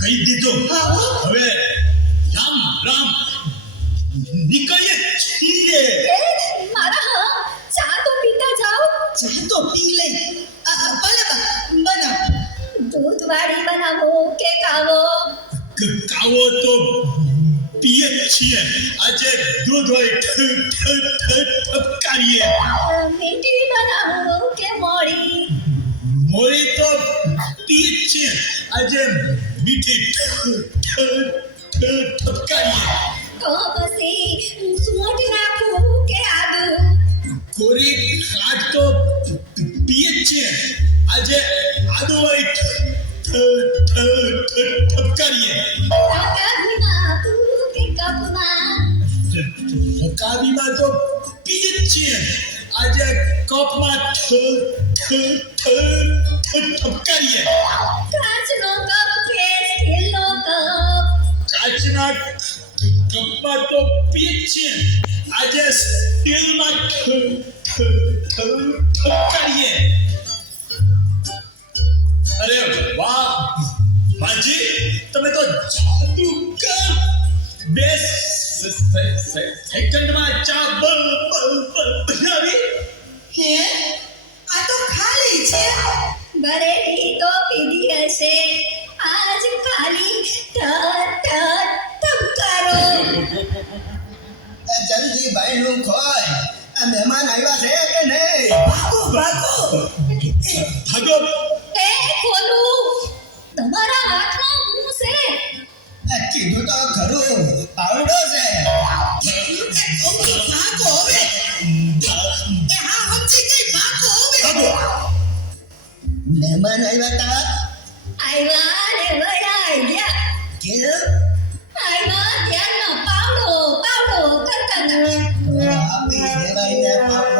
કહી દીધું. હવે રામ રામ નીકળીએ છીએ. મારા ચા તો પીતા જાઓ. ચા તો પી લે. ભલે બનાવ. દૂધ વાળી બનાવો કે કાવો? કાવો તો પીએ જ છીએ. આજે દૂધ હોય ઠપકારીએ. મીઠી બનાવો કે મોળી? મોરી તો પીએ જ છીએ. આજે મીઠી ઠપકારીએ. તો પછી સૂંઠ નાખું કે આદુ? કોરી ખાટ તો પીએ જ છીએ. આજે આદુ હોય ઠપકારીએ. રકાબી નાખું કે કપમાં? રકાબીમાં તો પીએ જ છીએ. આજે કપમાં ઠપકારીએ. કાચનો કપ કે સ્ટીલનો કપ? કાચના કપમાં તો પીએ જ છીએ. આજે સ્ટીલમાં ઠપકારીએ. અરે વાહ માજી, તમે તો જાદુગર. બે સેકન્ડમાં ચા બનાવી. હે આ તો ખાલી છે. બરેલી તો પીધી હશે. આજ ખાલી ટપકારો. જલ્દી ભાઈનું ખોય. આ મહેમાન આવ્યા છે કે નહીં? ભાગો ભાગો. ભાગો. એ ખોલું. તમારા હાથમાં શું છે? કીધું તો ખરું, પાવડો છે. ભાગો હવે. હા સમજી ગઈ. ભાગો હવે. મહેમાન આવ્યા તા આવ્યા ને વયા ગયા. કેમ? આવ્યા ત્યારનો પાવડો કરતા હતા. આપી દેવાય ને પાવડો.